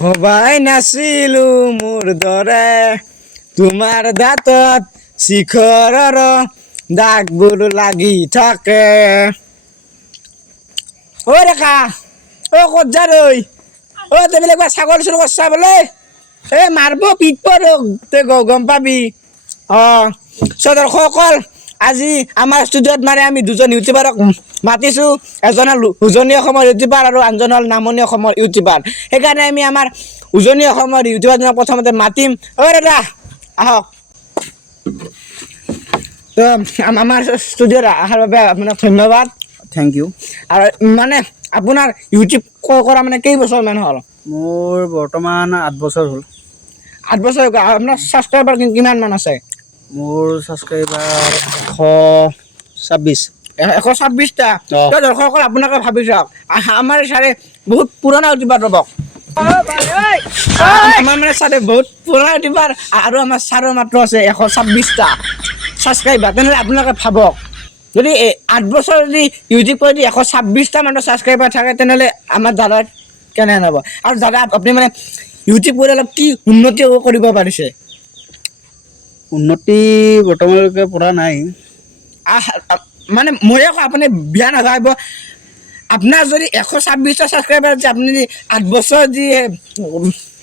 ভবাই নাছিলো মোৰ দৰে তোমাৰ দাঁতত শিখৰৰ দাগবোৰ লাগি থাকে। অ ৰেখা, অ ক'ত যা ৰৈ? অ তুমি একবাৰ ছাগল চুৰ কৰছা বোলে? এ মাৰব পিটব তই গম পাবি। অ দৰ্শকসকল, আজি আমাৰ ষ্টুডিঅ'ত মানে আমি দুজন ইউটিউবাৰক মাতিছো। এজন হ'ল উজনি অসমৰ ইউটিউবাৰ আৰু আনজন হ'ল নামনি অসমৰ ইউটিউবাৰ। সেইকাৰণে আমি আমাৰ উজনি অসমৰ ইউটিউবাৰজনক প্ৰথমতে মাতিম। অ দাদা আহক। তো আমাৰ ষ্টুডিঅ'ত অহাৰ বাবে আপোনাক ধন্যবাদ। Thank you. আৰু মানে আপোনাৰ ইউটিউব কৰা মানে কেইবছৰমান হ'ল? মোৰ বৰ্তমান 8 বছৰ হ'ল। 8 বছৰ। আপোনাৰ ছাবস্ক্ৰাইবাৰ কিমান মান আছে? মোৰ ছাবস্ক্ৰাইবাৰ 126। 126টা। অ'। তো দৰ্শকসকল আপোনালোকে ভাবি চাওক, আমাৰ চাৰে বহুত পুৰণা ইউটিউবাৰ ৰ'ব। আমাৰ মানে চাৰে বহুত পুৰণা ইউটিউবাৰ আৰু আমাৰ ছাৰৰ মাত্ৰ আছে 126টা ছাবস্ক্ৰাইবাৰ। তেনেহ'লে আপোনালোকে ভাবক, যদি 8 বছৰ যদি ইউটিউব কৰি যদি 126টা মানৰ ছাবস্ক্ৰাইবাৰ থাকে, তেনেহ'লে আমাৰ দাদাৰ কেনেহেন হ'ব? আৰু দাদা আপুনি মানে ইউটিউব কৰি অলপ কি উন্নতি কৰিব পাৰিছে? উন্নতি বৰ্তমানলৈকে পৰা নাই। মানে ময়ে কওঁ, আপুনি বেয়া নাভাবিব। আপোনাৰ যদি 126টা ছাবস্ক্ৰাইবাৰ আছে, আপুনি যদি 8 বছৰ যি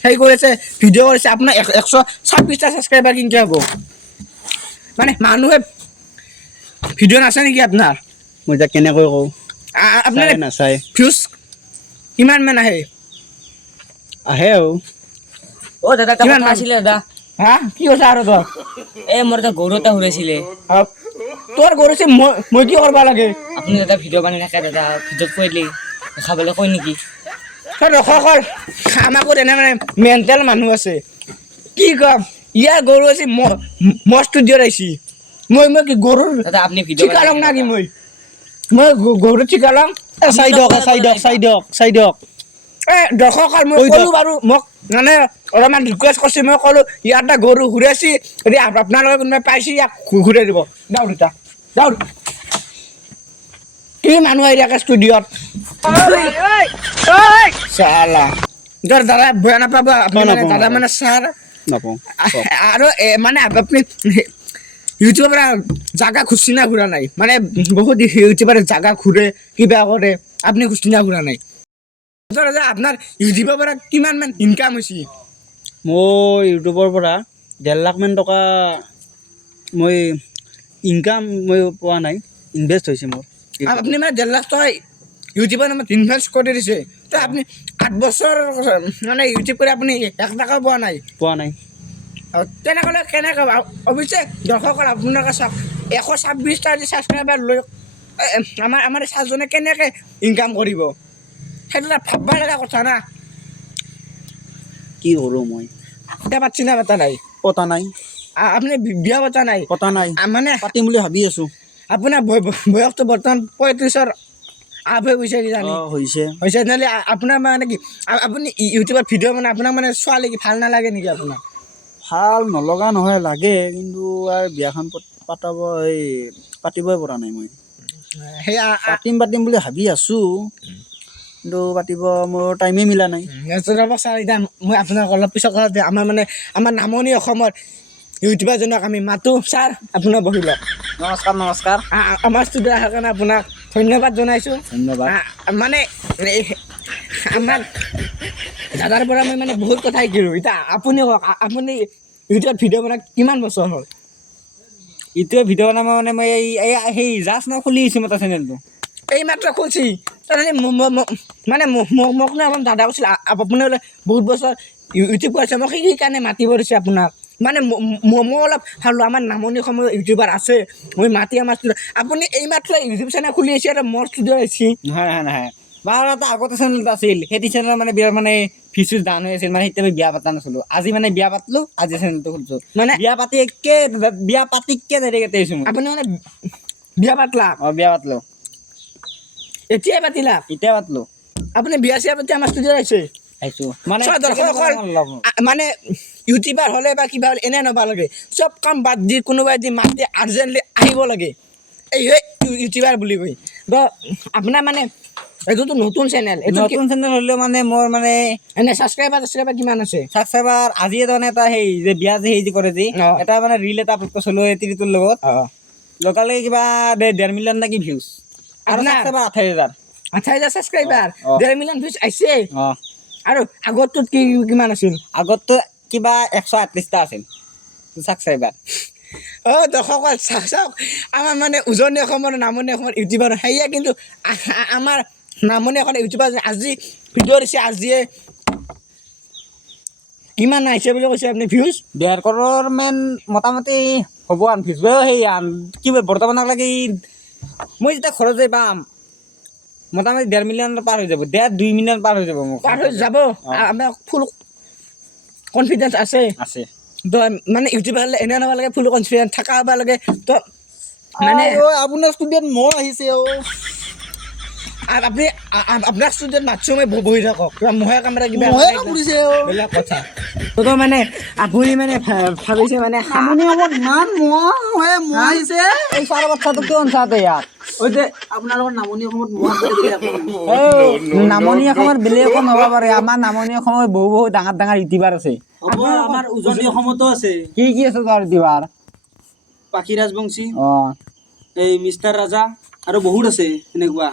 হেৰি কৰিছে, ভিডিঅ' কৰিছে, আপোনাৰ 126টা ছাবস্ক্ৰাইবাৰ কেনেকৈ হ'ব? মানে মানুহে ভিডিঅ' নাচায় নেকি আপোনাৰ? মই এতিয়া কেনেকৈ কওঁ, আপোনাৰ চাই নাচায়। ভিউজ কিমান মান আহে? আহে আৰু। অ দাদা, এটা কিমান কথা মান? আছিলে দাদা। হা কি কৈছা আৰু তই? এ মোৰ এটা গৰু এটা ঘূৰাইছিলে। তোৰ গৰুচি মই কি কৰিব লাগে? আপুনি দাদা ভিডিঅ' বনাই থাকে দাদা, ভিডিঅ'ত কৈ দিলি দেখাবলৈ কয় নেকি? দৰ্শকসকল, আমাকো তেনে মানে মেণ্টেল মানুহ আছে। কি কম, ইয়াৰ গৰু আছে, মই ষ্টুডিঅ'ত আহিছি। মই কি গৰুৰ দাদা আপুনি ভিডিঅ' ঠিকা বনাই লম থাকে না কি? দাদা। মই গৰুৰ ঠিকা লম? চাই দিয়ক। দৰ্শকসকল, মই কৈ ক'লো দিয়ক। বাৰু, মোক মানে অলপমান ৰিকুৱেষ্ট কৰিছে। মই ক'লো ইয়াত এটা গৰু ঘূৰাইছি, যদি আপোনালোকে কোনোবাই পাইছে ইয়াক ঘূৰাই দিব। যাওঁ দুটা যাওঁ। কি মানুহ আহি থাকে ষ্টুডিঅ'ত? চালা দাদা বেয়া নাপাব, আপুনি মানে নাপাওঁ দাদা নাপাওঁ মানে ছাৰ। নাপাওঁ কওক। আৰু মানে আপুনি ইউটিউবৰ পৰা জাগা খুচি না ঘূৰা নাই? মানে বহুত ইউটিউবাৰে জাগা ঘূৰে, কিবা কৰে, আপুনি খুচি না ঘূৰা নাই? আপোনাৰ ইউটিউবৰ পৰা কিমান মান ইনকাম হৈছে? মই ইউটিউবৰ পৰা 1.5 লাখ মান টকা মই ইনকাম পোৱা নাই, ইনভেষ্ট হৈছে মোৰ। আপুনি মানে 1.5 লাখ টকা ইউটিউবৰ নামত ইনভেষ্ট কৰি দিছে। তো আপুনি 8 বছৰ মানে ইউটিউব কৰি আপুনি 1 টকাও পোৱা নাই? পোৱা নাই। তেনেহ'লে কেনেকৈ? অৱশ্যে দৰ্শকসকল, আপোনালোকে চাওক, 126টা যদি ছাবস্ক্ৰাইবাৰ লৈ আমাৰ ছাৰজনে কেনেকৈ ইনকাম কৰিব? সেইটো এটা ভাবিব লগা কথা না। কি কৰোঁ মই? বিয়া পাতিছে না পতা নাই? পতা নাই। আপুনি বিয়া পতা নাই? পতা নাই, মানে পাতিম বুলি ভাবি আছোঁ। আপোনাৰ বয়সটো বৰ্তমান 35ৰ আপ হৈ গৈছে কিজানি? হৈছে। তেনেহ'লে আপোনাৰ মানে কি, আপুনি ইউটিউবত ভিডিঅ' মানে আপোনাক মানে ছোৱালী কি ভাল নালাগে নেকি আপোনাক? ভাল নলগা নহয়, লাগে, কিন্তু আৰু বিয়াখন পাতিবই পৰা নাই মই। সেয়া পাতিম বুলি ভাবি আছোঁ, কিন্তু পাতিব মোৰ টাইমেই মিলা নাই। ৰ'ব ছাৰ, এতিয়া মই আপোনাক অলপ পিছত কথা দিম। আমাৰ নামনি অসমৰ ইউটিউবাৰজনক আমি মাতোঁ। ছাৰ, আপোনাৰ বহি লওক। নমস্কাৰ। আমাৰ ষ্টুডিঅ' অহাৰ কাৰণে আপোনাক ধন্যবাদ জনাইছোঁ। ধন্যবাদ। মানে আমাৰ দাদাৰ পৰা মই মানে বহুত কথা শিকিলোঁ। এতিয়া আপুনি কওক, আপুনি ইউটিউবত ভিডিঅ' বনাই কিমান বছৰ হ'ল? ইটোৱে ভিডিঅ' বনাব মানে মই সেই জাষ্ট মই খুলি আহিছোঁ মোৰ চেনেলটো। এইমাত্ৰ খুলছি? মানে মোক নে আমাৰ দাদা কৈছিল আপুনি বোলে বহুত বছৰ ইউটিউব কৰিছে, মোক সেইকাৰণে মাতিব দিছে আপোনাক। মানে মই অলপ ভাবিলোঁ আমাৰ নামনি অসমৰ ইউটিউবাৰ আছে, মই মাতি আমাৰ ষ্টুডিঅ'। আপুনি এইমাত্ৰ ইউটিউব চেনেল খুলি আহিছে আৰু মোৰ ষ্টুডিঅ'ত আহিছে? নহয়। বাৰু এটা আগতে চেনেল এটা আছিল, সেইটো চেনেল মানে বিয়াৰ মানে ভিউজ ডাউন হৈ আছিল, মানে তেতিয়া মই বিয়া পাতা নাছিলোঁ। আজি মানে বিয়া পাতিলোঁ, আজি চেনেলটো খুলিছোঁ। মানে বিয়া পাতি ডাইৰেক্ট ইয়াতে আহিছোঁ মই। আপুনি মানে বিয়া পাতলা? বিয়া পাতিলোঁ। এতিয়াই পাতিলা? এতিয়া পাতিলোঁ। আপুনি বিয়া চিয়া পাতি আমাৰ ষ্টুডিঅ'ত আহিছে? আহিছোঁ মানে দৰ্শকসকল, মানে ইউটিউবাৰ হ'লে বা কিবা হ'লে এনে নবা লাগে, চব কাম বাদ দি কোনোবাই দি মাতি আৰ্জেণ্টলি আহিব লাগে, এই ইউটিউবাৰ বুলি কয়। তো আপোনাৰ মানে এইটোতো নতুন চেনেল এইটো নতুন চেনেল হ'লেও মানে মোৰ মানে এনে ছাবস্ক্ৰাইবাৰ কিমান আছে ছাবস্ক্ৰাইবাৰ আজিয়ে তাৰমানে এটা সেই যে বিয়া যে সেই যে কৰে যে অ। এটা মানে ৰিল এটা আপলোড কৰিছিলোঁ এই তিৰিটোৰ লগত লগালে কিবা 1.5 মিলিয়ন নেকি ভিউজ আৰু আপোনাৰ? ছাবস্ক্ৰাইবাৰ 28,000 28,000 ছাবস্ক্ৰাইবাৰ অ। 1.5 মিলিয়ন ভিউজ আহিছে অঁ আৰু আগতটোত কিমান আছিল আগততো কিবা 138টা আছিল ছাবস্ক্ৰাইবাৰ দৰ্শকসকল চাওক আমাৰ মানে উজনি অসমৰ নামনি অসমৰ ইউটিউবাৰ সেয়ে কিন্তু আমাৰ নামনি অসমৰ ইউটিউবাৰ আজি ভিডিঅ' দিছে আজিয়ে কিমান আহিছে বুলি কৈছে আপুনি ভিউজ 1.5 কৰোৰ মেন মোটামুটি হ'ব আন ভিউজ সেই কি বৰ্তমানলৈকে মই যেতিয়া ঘৰত যাই পাম মোটামুটি 1.5 মিলিয়ন পাৰ হৈ যাব 2 মিলিয়ন পাৰ হৈ যাব মোক পাৰ হৈ যাব আমাৰ ফুল কনফিডেঞ্চ আছে আছে তো মানে ইউটিউবাৰ হ'লে এনে নহ'ব লাগে ফুল কনফিডেঞ্চ থকা হ'ব লাগে তো মানে আপোনাৰ ষ্টুডিঅ'ত মহ আহিছে আপুনি আপোনাৰ ষ্টুডিঅ'ত মাতছোঁ মই বহি থাকক কিবা মহে কামৰা কিবা মহে কামুৰিছে বেলেগ কথা তো মানে আপুনি মানে ভাবিছে মানে নামনি অসমত ইমান মহ আহিছে এই চাৰ বাচ্চাটো কিয় চাওঁতে ইয়াত ওই যে আপোনালোকৰ নামনি অসমত মহ নামনি অসমৰ বেলেগ একো নহ'ব পাৰে আমাৰ নামনি অসমৰ বহু ডাঙৰ ডাঙৰ ইউটিউবাৰ আছে হ'ব আমাৰ উজনি অসমতো আছে কি আছে তাৰ ইউটিউবাৰ পাখি ৰাজবংশী অঁ এই মিষ্টাৰ ৰাজা আৰু বহুত আছে এনেকুৱা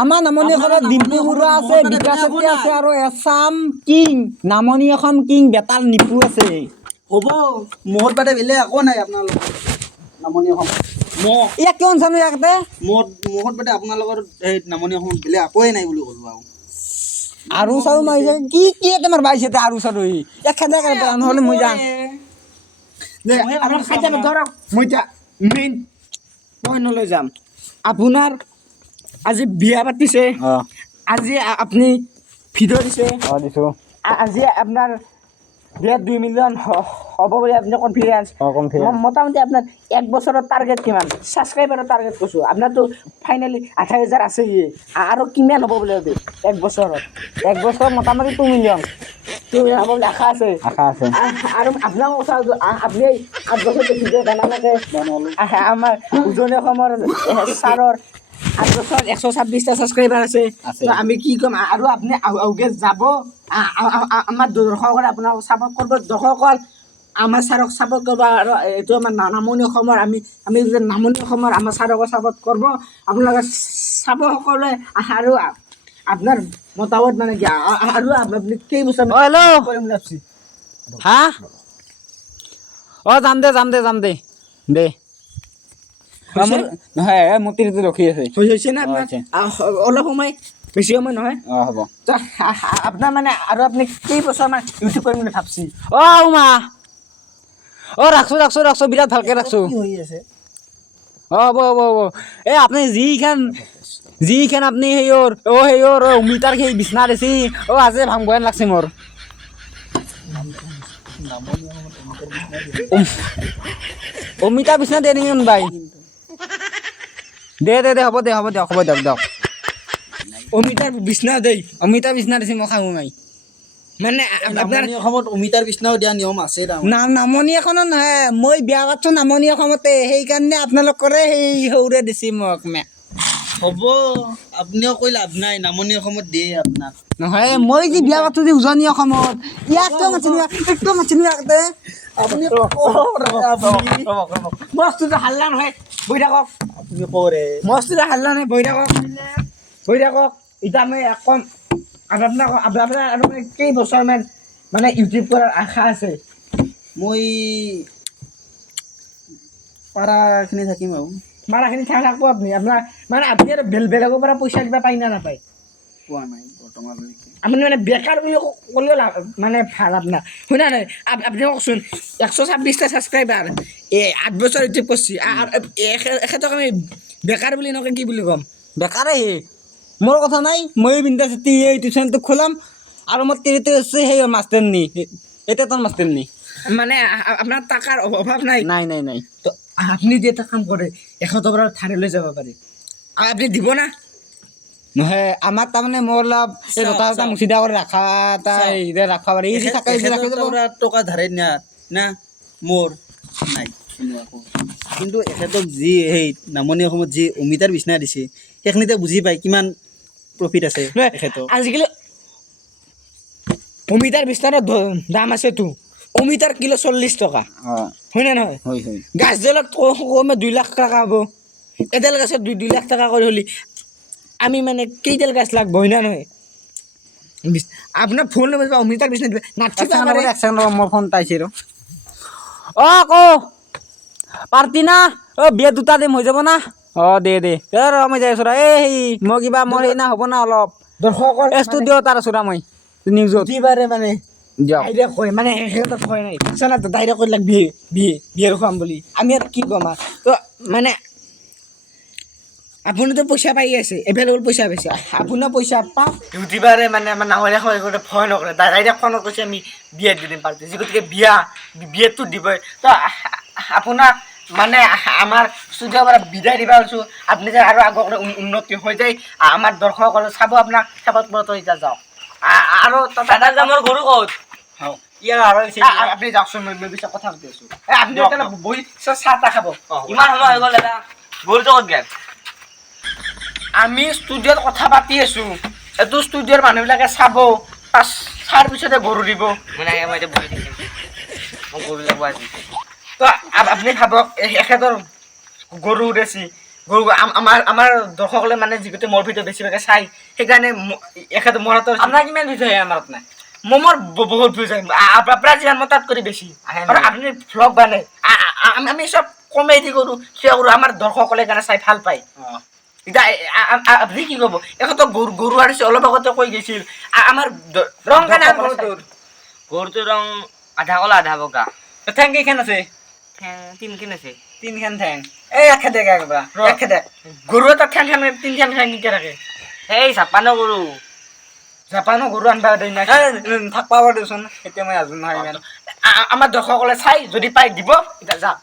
আমাৰ নামনি অসমত ডিম্পু বৰুৱা আছে বিকাশ চেত্ৰী আছে আৰু এছাম কিং নামনি অসম কিং বেতাল নিপু আছে হ'ব মহত বাদে বেলেগ একো নাই আপোনালোকৰ নামনি অসম মহ ইয়াক কিয় জানো ইয়াতে মহত বাদে আপোনালোকৰ এই নামনি অসমত বেলেগ একোৱেই নাই বুলি ক'লো আৰু চাৰু মাৰিছে কি এটা মাৰ বাইছে আৰু চাৰু ইয়াক খেদা কৰে নহ'লে মই যাম আপোনাৰ খাদ্য ধৰক মই এতিয়া মেইন পইণ্টলৈ যাম আপোনাৰ আজি বিয়া পাতিছে অঁ আজি আপুনি ভিডিঅ' দিছে অঁ দিছোঁ আজি আপোনাৰ 2 মিলিয়ন হ'ব বুলি আপুনি কনফিডেঞ্চ অঁ কনফিডেঞ্চ মোটামুটি আপোনাৰ 1 বছৰৰ টাৰ্গেট কিমান ছাবস্ক্ৰাইবাৰৰ টাৰ্গেট কৈছোঁ আপোনাৰতো ফাইনেলি 28,000 আছেহি আৰু কিমান হ'ব বুলি ভাবি 1 বছৰত 1 বছৰ মোটামুটি 2 মিলিয়ন হ'ব বুলি আশা আছে আশা আছে আৰু আপোনাৰ কথা আপুনি 8 বছৰ ভিডিঅ' বনালেকে আমাৰ উজনি অসমৰ ছাৰৰ 8 বছৰত 126টা ছাবস্ক্ৰাইবাৰ আছে তো আমি কি ক'ম আৰু আপুনি আগে যাব আমাৰ দৰ্শকসকলে আপোনাক ছাপৰ্ট কৰিব দৰ্শকসকল আমাৰ ছাৰক ছাপৰ্ট কৰিব আৰু এইটো আমাৰ নামনি অসমৰ আমি যে নামনি অসমৰ আমাৰ ছাৰক ছাপৰ্ট কৰিব আপোনালোকে চাব সকলোৱে আৰু আপোনাৰ মতামত মানে কি আৰু আপুনি কেইবছৰ হেল্ল' কৰিম বুলি ভাবছি হা অঁ যাম দে নহয় মোৰ তিৰিটো ৰখি আছে হৈছে না আপোনাৰ অলপ সময় বেছি সময় নহয় অঁ হ'ব তো আপোনাৰ মানে আৰু আপুনি কেইবছৰমান ইউটিউব কৰিম বুলি ভাবছি অঁ উমা অঁ ৰাখছোঁ বিৰাট ভালকৈ ৰাখছোঁ হৈ আছে অঁ হ'ব এই আপুনি যিখন আপুনি সেইয়ৰ অমিতাৰ সেই বিচনা দিছি আজি ভাংবয়ান লাগছে মোৰ অমিতা বিচনা দে নেকি বাই দে হ'ব দিয়ক অমিতাৰ বিচনা দেই অমিতা বিচনা দিছি মই খাওঁ মাই মানে আপোনাৰ নামনি অসমত অমিতাৰ বিচনাও দিয়া নিয়ম আছে তাৰমানে নামনি এখনত নহয় মই বিয়া পাতছোঁ নামনি অসমতে সেইকাৰণে আপোনালোকৰে সেই সৰুৰে দিছি মোক হ'ব আপুনিও কৈ লাভ নাই নামনি অসমত দিয়ে আপোনাক নহয় মই যি বিয়া পাতছোঁ যে উজনি অসমত ইয়াক কিয় মাতিনো ইয়াতে আপুনি মস্তুটো হাল্লা নহয় বহি থাকক আপুনি কৰে মস্তুটো হাল্লা নহয় বহি থাকক এতিয়া আমি কম আপোনাৰ আৰু মানে কেইবছৰমান মানে ইউটিউব কৰাৰ আশা আছে মই পাৰাখিনি থাকিম আৰু মাৰাখিনি থাকিব আপুনি আপোনাৰ মানে আপুনি আৰু বেলেগৰ পৰা পইচা কিবা পায় না নাপায় পোৱা নাই বৰ্তমানলৈকে আপুনি মানে বেকাৰ বুলি ক'লেও লাভ মানে ভাল আপোনাৰ শুনা নাই আপুনি কওকচোন 126টা ছাবস্ক্ৰাইবাৰ 8 বছৰ ইউটিউব কৰিছে এখেতক আমি বেকাৰ বুলি নকয় কি বুলি ক'ম বেকাৰে মোৰ কথা নাই মই বিন্দাছ ইউটিউব চেনেলটো খোলাম আৰু মোৰ তিৰিটো আছে সেই মাষ্টাৰ নি এতিয়া তোৰ মাষ্টাৰ নি মানে আপোনাৰ টকাৰ অভাৱ নাই নাই তো আপুনি যে এটা কাম কৰে 100 পৰা ঠাইলৈ যাব পাৰে আৰু আপুনি দিব না নহয় আমাৰ তাৰমানে মোৰ অলপ এই ৰটা মুচিদা কৰি ৰাখা তাই ৰাখবা পাৰি এই যে থাকে টকা ধাৰে না মোৰ নাই কিন্তু এখেতক যি সেই নামনি অসমত যি অমিতাৰ বিচনা দিছে সেইখিনিতে বুজি পায় কিমান প্ৰফিট আছে নহয়, তেখেতৰ আজিকালি অমিতাৰ বিস্তাৰৰ দাম আছেতো অমিতাৰ কিলো 40 টকা অঁ হয়নে নহয় হয় হয় গাছডালত কমে 2 লাখ টকা হ'ব এডাল গাছত 2 লাখ টকা কৰি হ'লে আমি মানে কেইডাল গাছ লাগব হয় না নহয় আপোনাৰ ফোন নম্বৰ অমিতাৰ বিচনা দিবে নাথিবা পাৰে এক ছেকেণ্ড মোৰ ফোন পাইছে ৰ ক পাৰ্টি না বিয়া দুটা দিম হৈ যাব না দে মই যাই আছো মই কিবা মোৰ সেইদিনা হ'ব না অলপ দৰ্শকৰ ষ্টুডিঅ' তাৰ আছো মই নিউজত প্ৰতিবাৰে মানে দিয়ক ডাইৰেক্ট কয় মানে সিহঁতক কয় নাই চানা ডাইৰেক্ট কৈ লাগ বিয়েৰ খুৱাম বুলি আমি আৰু কি ক'ম আৰু তো মানে আপুনিতো পইচা পাই আছে এভেইলেবল পইচা পাইছে আপোনাৰ পইচা পাওক ইউটিউবাৰে মানে আমাৰ নাৱৰীয়া হৈ গ'লে ভয় নকৰে ডাইৰেক্ট ফোনত কৈছে আমি বিয়াত দি দিম পাৰ্টি যি গতিকে বিয়াতটো দিবই তো আপোনাক মানে আমাৰ ষ্টুডিঅ'ৰ পৰা বিদায় দিব ওলাইছোঁ আপুনি যে আৰু আগলৈ উন্নতি হৈ যায় আমাৰ দৰ্শকসকলে চাব আপোনাক চাপত পৰত এতিয়া যাওক আৰু দাদা যামৰ গৰু ক'ত ইয়াৰ আৰু আপুনি যাওকচোন মই পিছত কথা পাতি আছোঁ আপুনি এতিয়া বহি চাহ তাহ খাব ইমান সময় হৈ গ'ল দাদা গৰুটো ক'ত গেল আমি ষ্টুডিঅ'ত কথা পাতি আছোঁ এইটো ষ্টুডিঅ'ৰ মানুহবিলাকে চাব চাৰ পিছতে গৰু দিব মানে মই এতিয়া বহি থাকিম মই গৰু যাব আজি তো আপুনি ভাবক এখেতৰ গৰু উৰাইছি গৰু আমাৰ দৰ্শকলে মানে যিহেতু মোৰ ভিডিঅ' বেছিভাগে চাই সেইকাৰণে এখেতৰ মোৰ হাতৰ আপোনাৰ কিমান ভিডিঅ' হয় আমাৰ নাই মোৰ বহুত ভিউজ আহিব আপোনাৰ যিমান মই তাত কৰি বেছি আৰু আপুনি ভ্লগ বানাই আমি চব কমেডি কৰোঁ কিয় কৰোঁ আমাৰ দৰ্শকলে কাৰণে চাই ভাল পায় এতিয়া আপুনি কি ক'ব এখেতৰ গৰু আনিছে অলপ আগতে কৈ গৈছিল আমাৰ ৰং কেনে গৰুটোৰ ৰং আধা কলা আধা বগা ঠেং কেইখন আছে তিনখন আছে তিনখন ঠেং এখেতে এখেতে গৰু এটা ঠেং তিনিখন ঠেং কিনকে থাকে এই জাপানৰ গৰু জাপানৰ গৰু আনবা দেই না থাকবা পাৰ দেচোন এতিয়া মই আজো নহয় ইমান আমাৰ দৰ্শকলে চাই যদি পাই দিব এতিয়া যাওক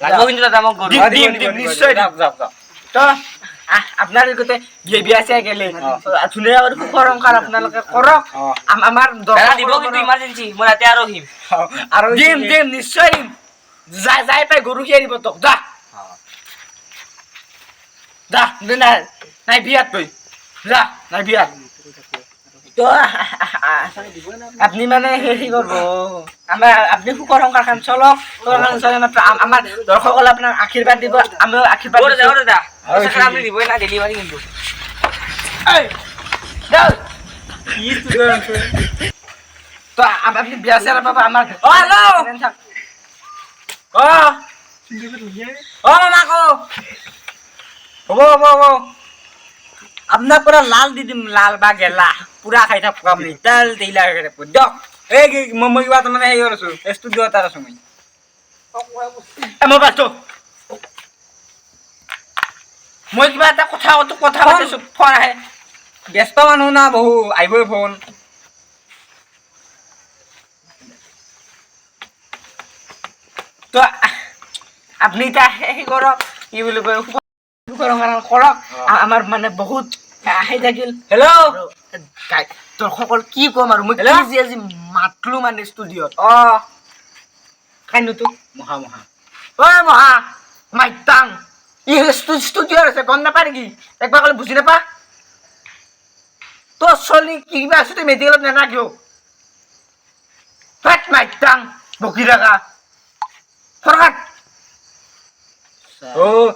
লাগব কিন্তু দাদা মোক গৰু দিম, নিশ্চয় দিম। যাওক তো আপোনাৰ গোটেই বিয়া চিয়া গেলে ধুনীয়া কৰি সুখৰ অলংকাৰ আপোনালোকে কৰক আমাৰ দাদা দিব কিন্তু ইমাৰ্জেঞ্চি মই ৰাতি আৰু আহিম আৰু দিম নিশ্চয় দিম যাই পাই গৰু খিয়াই দিব তোক যা নাই বিয়াত তই যা নাই বিয়াত তো আপনি মানে হেৰি কৰব আমাৰ আপনি সুখৰ সংসাৰ খান চলক আমার দর্শকলে আপনার আশীর্বাদ দিব আমিও আশীর্বাদ দাদা আপনি দিবই না ডেলিভারি কিন্তু তো আপনি বিয়া চেয়ার পাবা আমার হ্যালো মামা কো হ'ব আপনার পুরা লাল দি দিম লাল বা গেলা পুরা খাই থাকব আপনি তেল তেইলা খাই থাকব দিয়ক এই মই কিবা মানে হেৰি কৰিছো ষ্টুডিঅ' এটাত আছো মই মই পাইছো মই কিবা এটা কথা পাতিছো ফোন আহে ব্যস্ত মানুহ না বহু আহিবই ফোন তো আপনি এটা হেৰি কৰক কি বুলি কয় সুখৰ সংসাৰ কৰক আমাৰ মানে বহুত আহি থাকিল হেল্ল' দৰ্শকৰ কি ক'ম আৰু মই আজি মাতলো মানে ষ্টুডিঅ'ত কাইনুতো মহা ঐ মহা মাইতাং ই ষ্টুডিঅ'ত আছে গম নাপায় নেকি একবাৰ ক'লে বুজি নাপা তোৰ ছোৱালী কিবা আছে তই মেডিকেলত নানাকিও মাইতাং বকি থাকা ফৰকাট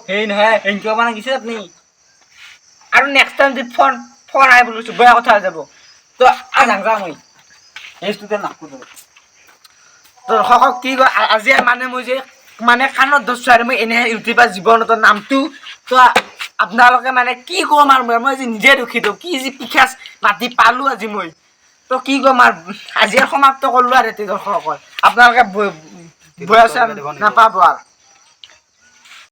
সেই নহয় এনেকুৱা মানে গিছে আপনি আৰু নেক্সট টাইম যদি ফোন আহে বুলিছোঁ বেয়া কথা হৈ যাব তো যাওঁ মই এই ষ্টুডিঅ'ত নাকো দৰ্শকক কি কয় আজি মানে মই যে মানে কাণত ধৰছোঁ আৰু মই এনেহে ইউটিউবাৰ জীৱনত নামটো তো আপোনালোকে মানে কি ক'ম আৰু মই আজি নিজে দুখিত কি যি পিখাচ মাতি পালোঁ আজি মই তো কি ক'ম আৰু আজি সমাপ্ত কৰিলোঁ আৰু দৰ্শকসকল আপোনালোকে বৈ আছে নাপাব আৰু